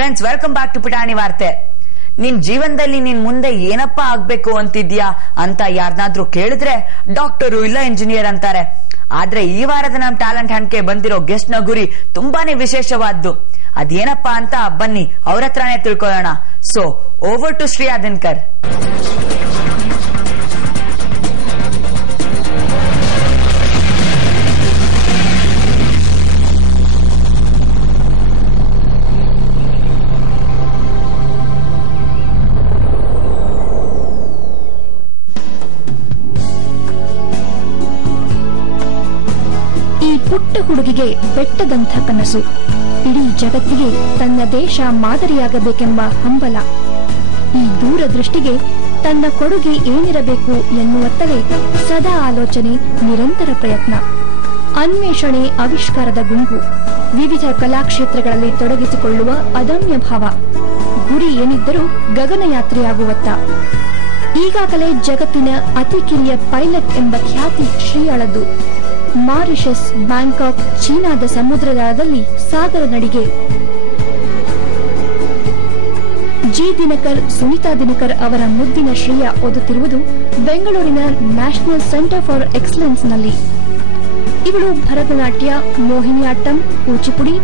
Friends, welcome back to ಪುಟಾಣಿ ವಾರ್ತೆ. ನಿನ್ ಜೀವನದಲ್ಲಿ ನೀನ್ ಮುಂದೆ ಏನಪ್ಪಾ ಆಗ್ಬೇಕು ಅಂತಿದ್ಯಾ ಅಂತ ಯಾರನ್ನಾದ್ರೂ ಕೇಳಿದ್ರೆ ಡಾಕ್ಟರು ಇಲ್ಲ ಇಂಜಿನಿಯರ್ ಅಂತಾರೆ. ಆದ್ರೆ ಈ ವಾರದ ನಮ್ ಟ್ಯಾಲೆಂಟ್ ಹಂಟ್ಗೆ ಬಂದಿರೋ ಗೆಸ್ಟ್ ನ ಗುರಿ ತುಂಬಾನೇ ವಿಶೇಷವಾದ್ದು. ಅದೇನಪ್ಪಾ ಅಂತ ಬನ್ನಿ ಅವ್ರ ಹತ್ರನೇ ತಿಳ್ಕೊಳ್ಳೋಣ. So over to Shreya Dinakar. ಪುಟ್ಟ ಹುಡುಗಿಗೆ ಬೆಟ್ಟದಂಥ ಕನಸು. ಇಡೀ ಜಗತ್ತಿಗೆ ತನ್ನ ದೇಶ ಮಾದರಿಯಾಗಬೇಕೆಂಬ ಹಂಬಲ. ಈ ದೂರದೃಷ್ಟಿಗೆ ತನ್ನ ಕೊಡುಗೆ ಏನಿರಬೇಕು ಎನ್ನುವತ್ತಲೇ ಸದಾ ಆಲೋಚನೆ, ನಿರಂತರ ಪ್ರಯತ್ನ, ಅನ್ವೇಷಣೆ, ಆವಿಷ್ಕಾರದ ಗುಂಗು, ವಿವಿಧ ಕಲಾಕ್ಷೇತ್ರಗಳಲ್ಲಿ ತೊಡಗಿಸಿಕೊಳ್ಳುವ ಅದಮ್ಯ ಭಾವ. ಗುರಿ ಏನಿದ್ದರೂ ಗಗನಯಾತ್ರೆಯಾಗುವತ್ತ. ಈಗಾಗಲೇ ಜಗತ್ತಿನ ಅತಿ ಕಿರಿಯ ಪೈಲಟ್ ಎಂಬ ಖ್ಯಾತಿ ಶ್ರೀಯಾಳದ್ದು. ಮಾರಿಷಸ್, ಬ್ಯಾಂಕಾಕ್, ಚೀನಾದ ಸಮುದ್ರದಾಳದಲ್ಲಿ ಸಾಗರ ನಡಿಗೆ. ಜಿ ದಿನಕರ್, ಸುನೀತಾ ದಿನಕರ್ ಅವರ ಮುದ್ದಿನ ಶ್ರೇಯ ಓದುತ್ತಿರುವುದು ಬೆಂಗಳೂರಿನ ನ್ಯಾಷನಲ್ ಸೆಂಟರ್ ಫಾರ್ ಎಕ್ಸಲೆನ್ಸ್ನಲ್ಲಿ. ಇವಳು ಭರತನಾಟ್ಯ, ಮೋಹಿನಿಯಾಟ್ಟಂ, ಕೂಚಿಪುಡಿ,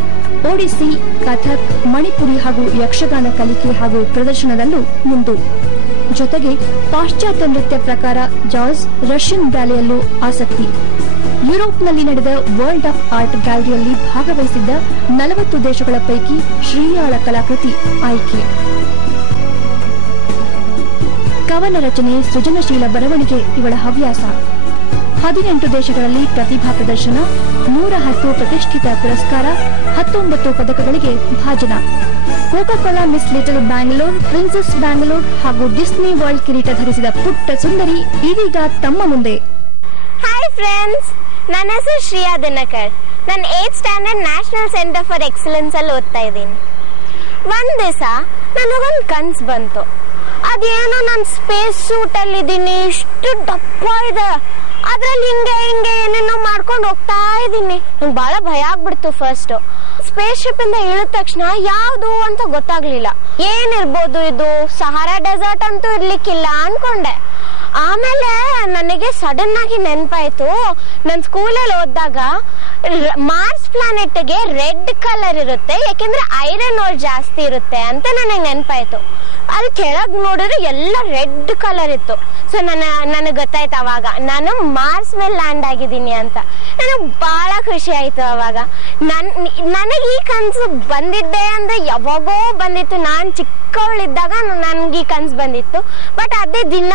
ಒಡಿಸ್ಸಿ, ಕಥಕ್, ಮಣಿಪುರಿ ಹಾಗೂ ಯಕ್ಷಗಾನ ಕಲಿಕೆ ಹಾಗೂ ಪ್ರದರ್ಶನದಲ್ಲೂ ಮುಂದು. ಜೊತೆಗೆ ಪಾಶ್ಚಾತ್ಯ ನೃತ್ಯ ಪ್ರಕಾರ ಜಾಝ್, ರಷ್ಯನ್ ಬ್ಯಾಲೆಯಲ್ಲೂ ಆಸಕ್ತಿ. ಯುರೋಪ್ನಲ್ಲಿ ನಡೆದ ವರ್ಲ್ಡ್ ಆಫ್ ಆರ್ಟ್ ಗ್ಯಾಲರಿಯಲ್ಲಿ ಭಾಗವಹಿಸಿದ್ದ 40 ದೇಶಗಳ ಪೈಕಿ ಶ್ರೀಯಾಳ ಕಲಾಕೃತಿ ಆಯ್ಕೆ. ಕವನ ರಚನೆ, ಸೃಜನಶೀಲ ಬರವಣಿಗೆ ಇವಳ ಹವ್ಯಾಸ. 18 ದೇಶಗಳಲ್ಲಿ ಪ್ರತಿಭಾ ಪ್ರದರ್ಶನ, 110 ಪ್ರತಿಷ್ಠಿತ ಪುರಸ್ಕಾರ, 19 ಪದಕಗಳಿಗೆ ಭಾಜನ. Coca Cola miss little Bangalore, princess Bangalore ಹಾಗೂ ಡಿಸ್ನಿ ವರ್ಲ್ಡ್ ಕಿರೀಟ ಧರಿಸಿದ ಪುಟ್ಟ ಸುಂದರಿ ಇದೀಗ ತಮ್ಮ ಮುಂದೆ. ಹಾಯ್ ಫ್ರೆಂಡ್ಸ್, ನನ್ನ ಹೆಸರು ಶ್ರೇಯಾ ದಿನಕರ್. ನಾನು 8th standard national centre for excellence ಅಲ್ಲಿ ಓದ್ತಾ ಇದ್ದೀನಿ. ಒಂದ್ ದಿವಸ ನನಗೊಂದು ಕನ್ಸು ಬಂತು. ಅದೇನೋ ನಾನು ಸ್ಪೇಸ್ ಸೂಟ್ ಅಲ್ಲಿ ಇದ್ದೀನಿ, ಇಷ್ಟು ದಪ್ಪ ಇದೆ, ಅದ್ರಲ್ಲಿ ಹಿಂಗೆ ಏನೇನೋ ಮಾಡ್ಕೊಂಡು ಹೋಗ್ತಾ ಇದ್ದೀನಿ. ನಂಗೆ ಬಹಳ ಭಯ ಆಗ್ಬಿಡ್ತು. ಫಸ್ಟ್ ಸ್ಪೇಸ್ ಶಿಪ್ ಇಂದ ಇಳಿದ ತಕ್ಷಣ ಯಾವ್ದು ಅಂತ ಗೊತ್ತಾಗ್ಲಿಲ್ಲ. ಏನಿರ್ಬೋದು ಇದು, ಸಹಾರಾ ಡೆಸರ್ಟ್ ಅಂತೂ ಇರ್ಲಿಕ್ಕಿಲ್ಲ ಅನ್ಕೊಂಡೆ. ಆಮೇಲೆ ನನಗೆ ಸಡನ್ ಆಗಿ ನೆನಪಾಯ್ತು, ನನ್ನ ಸ್ಕೂಲಲ್ಲಿ ಓದಿದಾಗ ಮಾರ್ಸ್ ಪ್ಲಾನೆಟ್ ಗೆ ರೆಡ್ ಕಲರ್ ಇರುತ್ತೆ, ಯಾಕೆಂದ್ರೆ ಐರನ್ ಓರ್ ಜಾಸ್ತಿ ಇರುತ್ತೆ ಅಂತ ನನಗೆ ನೆನಪಾಯ್ತು. ಅಲ್ಲಿ ಕೆಳಗ್ ನೋಡಿದ್ರೆ ಎಲ್ಲ ರೆಡ್ ಕಲರ್ ಇತ್ತು. ಸೊ ನನಗೆ ಗೊತ್ತಾಯ್ತು ಅವಾಗ ನಾನು ಮಾರ್ಸ್ ಮೇಲೆ ಲ್ಯಾಂಡ್ ಆಗಿದ್ದೀನಿ ಅಂತ. ನನಗೆ ಬಹಳ ಖುಷಿ ಆಯ್ತು ಅವಾಗ. ನನಗೆ ಈ ಕನ್ಸು ಬಂದಿದ್ದೆ ಅಂದ್ರೆ ಯಾವಾಗೋ ಬಂದಿತ್ತು. ನಾನು ಚಿಕ್ಕವಳಿದ್ದಾಗ ನನ್ಗೆ ಈ ಕನ್ಸು ಬಂದಿತ್ತು. ಬಟ್ ಅದೇ ದಿನ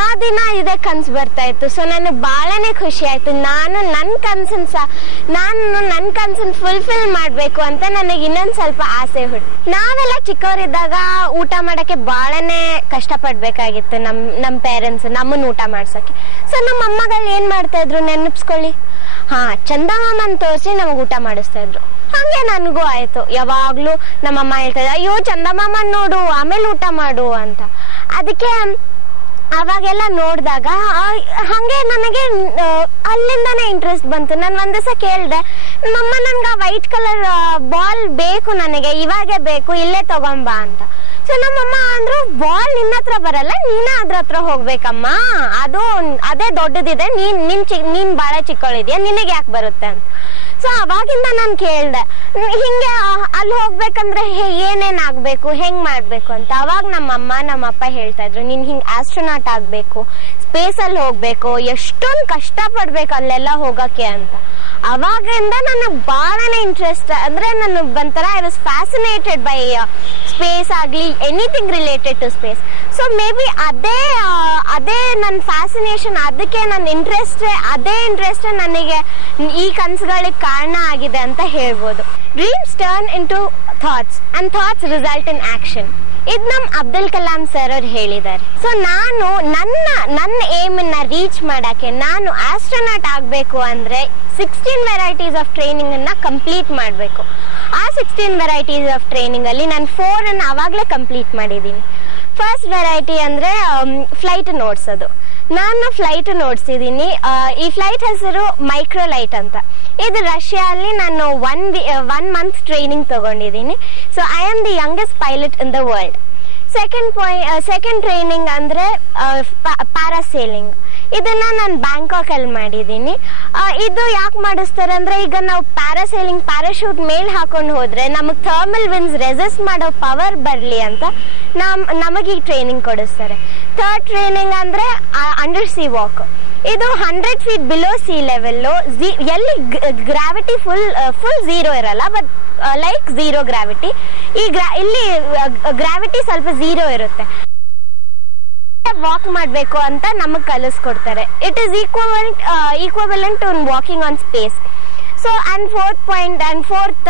ಇದೇ ಕನ್ಸು ಬರ್ತಾ ಇತ್ತು. ಸೊ ನನಗೆ ಬಹಳನೇ ಖುಷಿ ಆಯ್ತು. ನಾನು ನನ್ನ ಕನ್ಸನ್ ಫುಲ್ಫಿಲ್ ಮಾಡ್ಬೇಕು ಅಂತ ನನಗೆ ಇನ್ನೊಂದ್ ಸ್ವಲ್ಪ ಆಸೆ ಹುಟ್ಟು. ನಾವೆಲ್ಲ ಚಿಕ್ಕವರಿದ್ದಾಗ ಊಟ ಮಾಡಕ್ಕೆ ಬಹಳನೇ ಕಷ್ಟ ಪಡ್ಬೇಕಾಗಿತ್ತು. ನಮ್ ಪೇರೆಂಟ್ಸ್ ನಮ್ಮನ್ನ ಊಟ ಮಾಡ್ಸಕ್ಕೆ. ಸೊ ನಮ್ಮ ಅಮ್ಮಗಳು ಏನ್ ಮಾಡ್ತಾ ಇದ್ರು ನೆನಪಿಸ್ಕೊಳ್ಳಿ, ಚಂದಮಾಮನ್ ತೋರಿಸಿ ನಮಗ್ ಊಟ ಮಾಡಿಸ್ತಾ ಇದ್ರು. ಹಂಗೆ ನನಗೂ ಆಯ್ತು. ಯಾವಾಗ್ಲೂ ನಮ್ಮಮ್ಮ ಹೇಳ್ತಾ ಇದ್ರು, ಅಯ್ಯೋ ಚಂದಮಾಮನ್ ನೋಡು ಆಮೇಲೆ ಊಟ ಮಾಡು ಅಂತ. ಅದಕ್ಕೆ ಅವಾಗೆಲ್ಲ ನೋಡಿದಾಗ ಹಂಗೆ ನನಗೆ ಅಲ್ಲಿಂದಾನೇ ಇಂಟ್ರೆಸ್ಟ್ ಬಂತು. ನಾನು ಒಂದ್ ದಿವಸ ಕೇಳ್ದೆ, ನಮ್ಮಮ್ಮ ನನ್ಗೆ ವೈಟ್ ಕಲರ್ ಬಾಲ್ ಬೇಕು, ನನಗೆ ಇವಾಗೆ ಬೇಕು, ಇಲ್ಲೇ ತಗೊಂಬಾ ಅಂತ. ಸೊ ನಮ್ಮಮ್ಮ ಅಂದ್ರು, ಬಾಲ್ ನಿನ್ನ ಹತ್ರ ಬರಲ್ಲ, ನೀನ ಅದ್ರ ಹತ್ರ ಹೋಗ್ಬೇಕಮ್ಮ, ಅದೇ ದೊಡ್ಡದಿದೆ, ನೀನ್ ಬಹಳ ಚಿಕ್ಕವಳಿದ್ಯಾ, ನಿನಗೆ ಯಾಕೆ ಬರುತ್ತೆ ಅಂತ. ಸೊ ಅವಾಗಿಂದ ನಾನು ಕೇಳ್ದೆ, ಹಿಂಗೆ ಅಲ್ಲಿ ಹೋಗ್ಬೇಕಂದ್ರೆ ಏನೇನ್ ಆಗ್ಬೇಕು, ಹೆಂಗ್ ಮಾಡ್ಬೇಕು ಅಂತ. ಅವಾಗ ನಮ್ಮಮ್ಮ ನಮ್ಮಪ್ಪ ಹೇಳ್ತಾ ಇದ್ರು, ನೀನ್ ಹಿಂಗ್ ಆಸ್ಟ್ರೋನಾಟ್ ಆಗ್ಬೇಕು, ಸ್ಪೇಸ್ ಅಲ್ಲಿ ಹೋಗ್ಬೇಕು, ಎಷ್ಟೊಂದು ಕಷ್ಟ ಪಡ್ಬೇಕು ಅಲ್ಲೆಲ್ಲ ಹೋಗಕ್ಕೆ ಅಂತ. ಅವಾಗಿಂದ ನನಗ್ ಬಹಳನೇ ಇಂಟ್ರೆಸ್ಟ್, ಅಂದ್ರೆ ನಾನು ಒಂಥರ I was fascinated by space ಆಗ್ಲಿ, anything related to space. So may be ಅದೇ ನನ್ನ ಫ್ಯಾಸಿನೇಷನ್, ಅದಕ್ಕೆ ನನ್ನ ಅದೇ ಇಂಟ್ರೆಸ್ಟ್ ನನಗೆ ಈ ಕನಸುಗಳಿಗೆ ಕಾರಣ ಆಗಿದೆ ಅಂತ ಹೇಳ್ಬೋದು. Dreams turn into thoughts and thoughts result in action. ಇದ್ ನಮ್ ಅಬ್ದುಲ್ ಕಲಾಂ ಸರ್ ಅವ್ರು ಹೇಳಿದ್ದಾರೆ. ಸೊ ನಾನು ನನ್ನ ಏಮ್ ಅನ್ನ ರೀಚ್ ಮಾಡಕ್ಕೆ, ನಾನು ಆಸ್ಟ್ರೋನಾಟ್ ಆಗ್ಬೇಕು ಅಂದ್ರೆ 16 ವೆರೈಟೀಸ್ ಆಫ್ ಟ್ರೈನಿಂಗ್ ಅನ್ನ ಕಂಪ್ಲೀಟ್ ಮಾಡ್ಬೇಕು. ಆ 16 ವೆರೈಟೀಸ್ ಆಫ್ ಟ್ರೈನಿಂಗ್ ಅಲ್ಲಿ ನಾನು 4 ಅನ್ನ ಅವಾಗ್ಲೇ ಕಂಪ್ಲೀಟ್ ಮಾಡಿದೀನಿ. ಫಸ್ಟ್ ವೆರೈಟಿ ಅಂದ್ರೆ ಫ್ಲೈಟ್ ಓಡಿಸೋದು. ನಾನು ಫ್ಲೈಟ್ ನೋಡ್ಸಿದೀನಿ. ಈ ಫ್ಲೈಟ್ ಹೆಸರು ಮೈಕ್ರೋಲೈಟ್ ಅಂತ. ಇದು ರಷ್ಯಾದಲ್ಲಿ ನಾನು 1 month ಟ್ರೈನಿಂಗ್ ತಗೊಂಡಿದ್ದೀನಿ. So I am the youngest pilot in the world. Second training ಅಂದ್ರೆ ಪ್ಯಾರಾಸೇಲಿಂಗ್. ಇದನ್ನ ನಾನು ಬ್ಯಾಂಕಾಕ್ ಅಲ್ಲಿ ಮಾಡಿದೀನಿ. ಇದು ಯಾಕೆ ಮಾಡಿಸ್ತಾರೆ ಅಂದ್ರೆ, ಈಗ ನಾವು ಪ್ಯಾರಾಸೇಲಿಂಗ್ ಪ್ಯಾರಾಶೂಟ್ ಮೇಲ್ ಹಾಕೊಂಡು ಹೋದ್ರೆ ನಮಗ್ ಥರ್ಮಲ್ ವಿನ್ಸ್ ರೆಸಿಸ್ಟ್ ಮಾಡೋ ಪವರ್ ಬರ್ಲಿ ಅಂತ ನಮಗೆ ಈ ಟ್ರೈನಿಂಗ್ ಕೊಡಿಸ್ತಾರೆ. ಥರ್ಡ್ ಟ್ರೈನಿಂಗ್ ಅಂದ್ರೆ ಅಂಡರ್ ಸಿ ವಾಕ್. ಇದು 100 feet ಬಿಲೋ ಸಿ ಲೆವೆಲ್, ಎಲ್ಲಿ ಗ್ರಾವಿಟಿ ಫುಲ್ ಝೀರೋ ಇರಲ್ಲ, ಬಟ್ ಲೈಕ್ ಝೀರೋ ಗ್ರಾವಿಟಿ. ಇಲ್ಲಿ ಗ್ರಾವಿಟಿ ಸ್ವಲ್ಪ ಝೀರೋ ಇರುತ್ತೆ. ವಾಕ್ ಮಾಡ್ಬೇಕು ಅಂತ ನಮಗ್ ಕಲಿಸ್ಕೊಡ್ತಾರೆ. It is equivalent to walking on space. So and fourth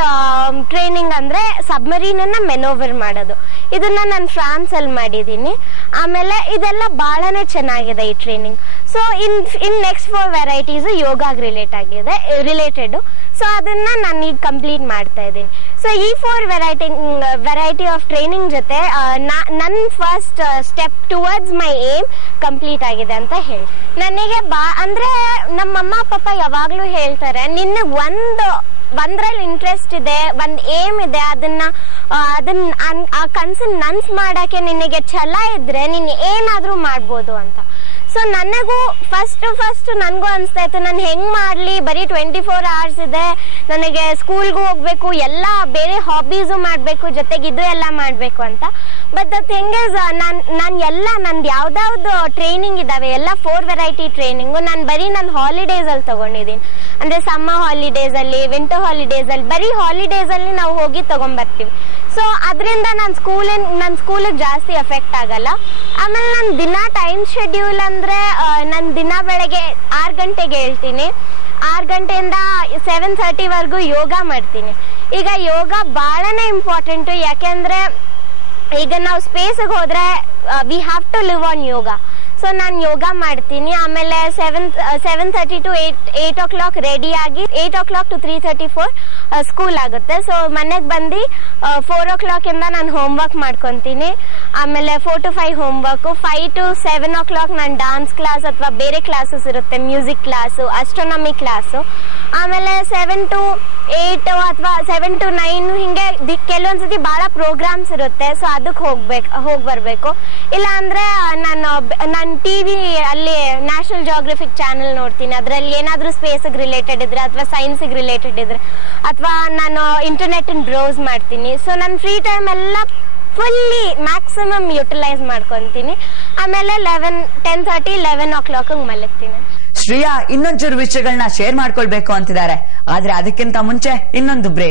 training ಅಂದ್ರೆ ಸಬ್ಮರೀನ್ ಅನ್ನ ಮೆನೋವರ್ ಮಾಡೋದು. ಇದನ್ನ ನಾನು ಫ್ರಾನ್ಸ್ ಅಲ್ಲಿ ಮಾಡಿದೀನಿ. ಆಮೇಲೆ ಇದೆಲ್ಲ ಬಹಳನೇ ಚೆನ್ನಾಗಿದೆ ಈ training. So in next 4 varieties ಯೋಗಾಗ್ ರಿಲೇಟೆಡ್. ಸೊ ಅದನ್ನ ನಾನು ಈಗ ಕಂಪ್ಲೀಟ್ ಮಾಡ್ತಾ ಇದ್ದೀನಿ. ಸೊ ಈ 4 ವೆರೈಟಿ ಆಫ್ ಟ್ರೈನಿಂಗ್ ಜೊತೆ ನನ್ನ first step towards my aim complete ಆಗಿದೆ ಅಂತ ಹೇಳಿ. ನನಗೆ ಅಂದ್ರೆ ನಮ್ಮಮ್ಮ ಪಾಪ ಯಾವಾಗ್ಲೂ ಹೇಳ್ತಾರೆ, ನಿನಗ್ ಒಂದ್ರಲ್ಲಿ ಇಂಟ್ರೆಸ್ಟ್ ಇದೆ, ಒಂದ್ ಏಮ್ ಇದೆ, ಅದನ್ನ ಆ ಕನ್ಸನ್ ನನ್ಸ್ ಮಾಡಕ್ಕೆ ನಿನಗೆ ಛಲ ಇದ್ರೆ ನೀನ್ ಏನಾದ್ರೂ ಮಾಡ್ಬೋದು ಅಂತ. ಸೊ ನನಗೂ ಫಸ್ಟ್ ನನ್ಗೂ ಅನ್ಸ್ತಾ ಇತ್ತು, ನಾನು ಹೆಂಗ್ ಮಾಡ್ಲಿ, ಬರೀ 24 hours ಇದೆ, ನನಗೆ ಸ್ಕೂಲ್ಗೂ ಹೋಗ್ಬೇಕು, ಎಲ್ಲಾ ಬೇರೆ ಹಾಬೀಸು ಮಾಡ್ಬೇಕು, ಜೊತೆಗೆ ಇದು ಎಲ್ಲ ಮಾಡ್ಬೇಕು ಅಂತ. ಬಟ್ ದ ಥಿಂಗ್ ಇಸ್, ನಂದು ಯಾವ್ದಾವ್ದು ಟ್ರೈನಿಂಗ್ ಇದಾವೆ ಎಲ್ಲ 4 ವೆರೈಟಿ ಟ್ರೈನಿಂಗು ನಾನು ಬರೀ ನನ್ನ ಹಾಲಿಡೇಸ್ ಅಲ್ಲಿ ತಗೊಂಡಿದ್ದೀನಿ. ಅಂದ್ರೆ ಸಮ್ಮರ್ ಹಾಲಿಡೇಸ್ ಅಲ್ಲಿ, ವಿಂಟರ್ ಹಾಲಿಡೇಸ್ ಅಲ್ಲಿ, ಬರೀ ಹಾಲಿಡೇಸ್ ಅಲ್ಲಿ ನಾವು ಹೋಗಿ ತಗೊಂಡ್ಬರ್ತೀವಿ. ಸೊ ಅದರಿಂದ ನನ್ನ ಸ್ಕೂಲಿಗೆ ಜಾಸ್ತಿ ಎಫೆಕ್ಟ್ ಆಗಲ್ಲ. ಆಮೇಲೆ ನನ್ನ ದಿನ ಟೈಮ್ ಶೆಡ್ಯೂಲ್ ಅಂದ್ರೆ ನನ್ನ ದಿನ ಬೆಳಗ್ಗೆ 6 ಗಂಟೆಗೆ ಹೇಳ್ತೀನಿ, 6 ಗಂಟೆಯಿಂದ 7:30 ವರೆಗೂ ಯೋಗ ಮಾಡ್ತೀನಿ. ಈಗ ಯೋಗ ಬಹಳನೇ ಇಂಪಾರ್ಟೆಂಟ್. ಯಾಕೆಂದ್ರೆ ಈಗ ನಾವು ಸ್ಪೇಸ್ಗೆ ಹೋದ್ರೆ we have to live on yoga. So ನಾನು ಯೋಗ ಮಾಡ್ತೀನಿ. ಆಮೇಲೆ 7:30 to 8 o'clock ರೆಡಿ ಆಗಿ 8 o'clock to 3:34 ಸ್ಕೂಲ್ ಆಗುತ್ತೆ. ಸೊ ಮನೆಗೆ ಬಂದು 4 o'clock ಇಂದ ನಾನು ಹೋಮ್ ವರ್ಕ್ ಮಾಡ್ಕೊಂತೀನಿ. ಆಮೇಲೆ 4 to 5 home work, 5 to 7 o'clock ನಾನು ಡಾನ್ಸ್ ಕ್ಲಾಸ್ ಅಥವಾ ಬೇರೆ ಕ್ಲಾಸಸ್ ಇರುತ್ತೆ, ಮ್ಯೂಸಿಕ್ ಕ್ಲಾಸು, ಅಸ್ಟ್ರೋನಮಿ ಕ್ಲಾಸು. ಆಮೇಲೆ 7 to 8 ಅಥವಾ 7 to 9 ಹಿಂಗೆ ಕೆಲವೊಂದ್ಸತಿ ಬಹಳ ಪ್ರೋಗ್ರಾಮ್ಸ್ ಇರುತ್ತೆ. ಸೊ ಅದಕ್ಕೆ ಹೋಗ್ ಬರ್ಬೇಕು. ಇಲ್ಲ ಅಂದ್ರೆ ನಾನು ಟಿವಿ ಅಲ್ಲಿ ನ್ಯಾಷನಲ್ ಜಿಯೋಗ್ರಫಿಕ್ ಚಾನೆಲ್ ನೋಡ್ತೀನಿ. ಅದ್ರಲ್ಲಿ ಏನಾದ್ರೂ ಸ್ಪೇಸ್ ರಿಲೇಟೆಡ್ ಇದ್ರೆ ಅಥವಾ ಸೈನ್ಸ್ ರಿಲೇಟೆಡ್ ಇದ್ರೆ, ಅಥವಾ ನಾನು ಇಂಟರ್ನೆಟ್ ಬ್ರೌಸ್ ಮಾಡ್ತೀನಿ. ಸೊ ನನ್ನ ಫ್ರೀ ಟೈಮ್ ಎಲ್ಲ ಫುಲ್ಲಿ ಮ್ಯಾಕ್ಸಿಮಮ್ ಯುಟಿಲೈಸ್ ಮಾಡ್ಕೊಂತೀನಿ. ಆಮೇಲೆ 10:30 11 o'clock ಮಲಗ್ತೀನಿ. ಶ್ರೇಯಾ ಇನ್ನೊಂಚೂರು ವಿಷಯಗಳನ್ನ ಶೇರ್ ಮಾಡ್ಕೊಳ್ಬೇಕು ಅಂತಿದ್ದಾರೆ, ಆದ್ರೆ ಅದಕ್ಕಿಂತ ಮುಂಚೆ ಇನ್ನೊಂದು ಬ್ರೇಕ್.